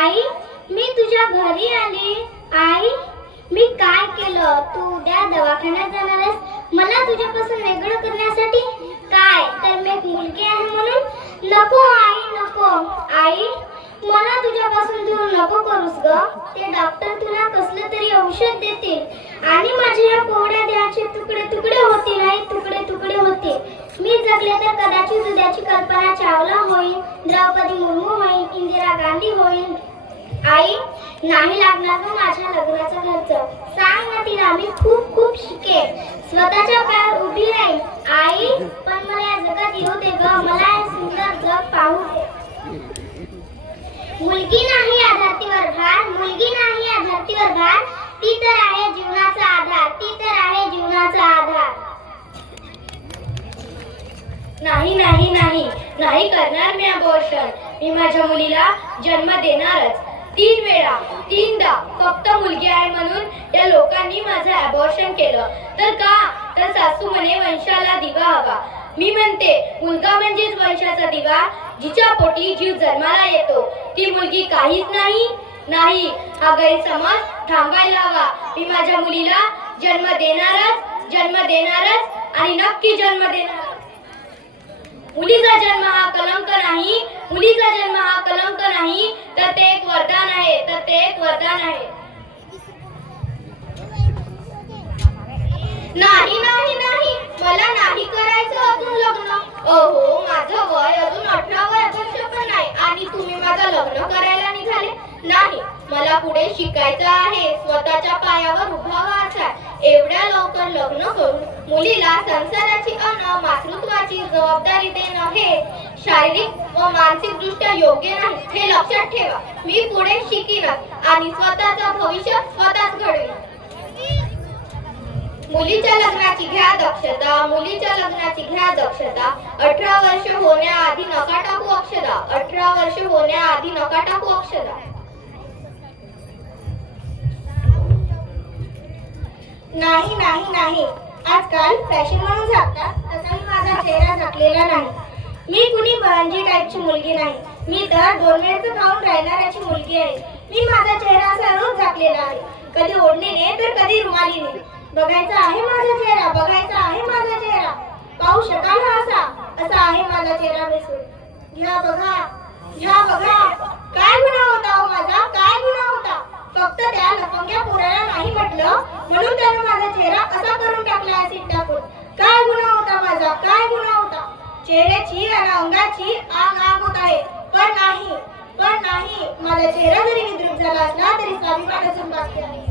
आई मी तुझ्या घरी आले. आई मी काय केलं? तू उद्या दवाखान्यात जाणार आहेस. मला तुझ्यापासून वेगळं करण्यासाठी काय? तर मी एक मुलगी आहे म्हणून नको आई नको. आई मला तुझ्यापासून दूर नको करूस ग. ते डॉक्टर तुला कसलं तरी औषध देतील. आणि माझ्या या कोवड्या देहाचे तुकडे तुकडे होतील आई. तुकडे तुकडे होतील. मी जगले तर कदाचित उद्याची कल्पना चावला होईल. द्रौपदी मुर्मू होईल इंदिरा गांधी होईल. आई नाही लागणार ना माझ्या लग्नाचा खर्च. सांग ना तिला मी खूप खूप शिकेन. स्वतःच्या पायावर उभी राहील आई पण मला या जगात येऊ दे ग. मला हे सुंदर जग पाहू दे. मुलगी नाही या धर्तीवर भार. मुलगी नाही या धर्तीवर भार. ती तर आहे जीवनाचा आधार. ती तर आहे जीवनाचा आधार. नाही नाही नाही. नाही करणार मी अबॉर्शन मी माझ्या मुलीला जन्म देणारच. तीन वेळा तीनदा फक्त मुलगी आहे म्हणून या लोकांनी माझं अबॉर्शन केलं. तर का? तर सासू म्हणे वंशाला दिवा हवा. मी म्हणते मुलगा म्हणजेच वंशाचा दिवा. जिच्या पोटी जीव जन्माला येतो ती मुलगी काहीच नाही. नाही हा गैरसमज थांबायला हवा. मी माझ्या मुलीला जन्म देणारच जन्म देणारच आणि नक्की जन्म देणार मुलीचा जन्म हा कलंक नाही मुलीचा जन्म हा कलंक नाही तर ते एक वरदान आहे तर ते एक वरदान आहे. नाही नाही नाही मला नाही करायचं अजून लग्न. ओहो माझं वय अजून अठरा वर्ष पण नाही. आणि तुम्ही माझं लग्न मला पुढे शिकायचं आहे. स्वतःच्या पायावर उभा एवढ्या लवकर लग्न करून मुलीला संसाराची अन्न मातृत्वाची जबाबदारी देणं हे शारीरिक व मानसिक दृष्ट्या योग्य नाही हे लक्षात ठेवा. मी पुढे शिकीनच आणि स्वतःचं भविष्य स्वतःच घडवीन. मुलीच्या लग्नाची घ्या दक्षता मुलीच्या लग्नाची घ्या दक्षता. अठरा वर्ष होण्याआधी नका टाकू अक्षदा. अठरा वर्ष होण्याआधी नका टाकू अक्षदा. नाही नाही नाही. आजकाल फॅशन म्हणून झाकतात तसा मी माझा चेहरा झाकलेला नाही. मी कुणी बहनजी टाईपची मुलगी नाही. मी दर दोन वेळचं खाऊन राहणाऱ्याची मुलगी आहे. मी माझा चेहरा असा रोज झाकलेला आहे. कधी ओढणीने तर कधी रुमालीने. बघायचा आहे माझा चेहरा बघायचा आहे माझा चेहरा. पाहू शकाल हा असा? असा आहे माझा चेहरा बेसून घ्या बघा घ्या बघा. काय गुन्हा होता हो माझा? काय गुन्हा होता? फक्त त्या लफंग्या पोराला नाही म्हटलं म्हणून त्यानं माझा चेहरा असा करून टाकला ऍसिड टाकून काय गुन्हा होता माझा? काय गुन्हा होता? चेहऱ्याची आणि अंगाची आग आग होत आहे. पण नाही पण नाही. माझा चेहरा जरी विद्रुप झाला असला तरी स्वाभिमानातून बाकी आहे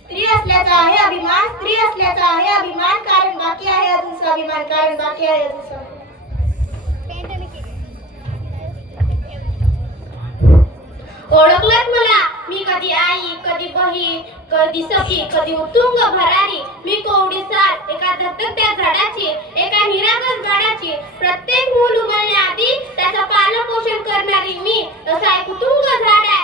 स्त्री असल्याचा आहे अभिमान स्त्री असल्याचा आहे अभिमान. कारण बाकी आहे अजून स्वाभिमान कारण बाकी आहे अजून स्वाभिमान मी कधी आई कधी बहीण कधी सखी कधी उतुंग भरारी. मी कोवडी सार एका दत्तक झाडाची एका निरागस झाडाची. प्रत्येक मूल उमलण्याआधी त्याचं पालन पोषण करणारी मी. तसा एक उतुंग झाड आहे.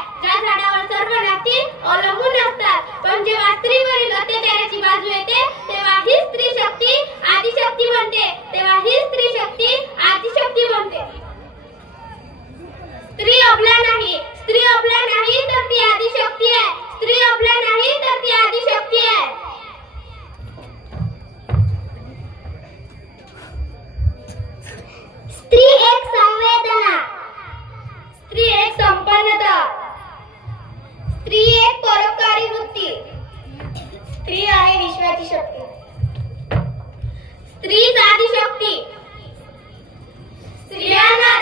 शक्ती स्त्री जाती शक्ती स्त्रियांना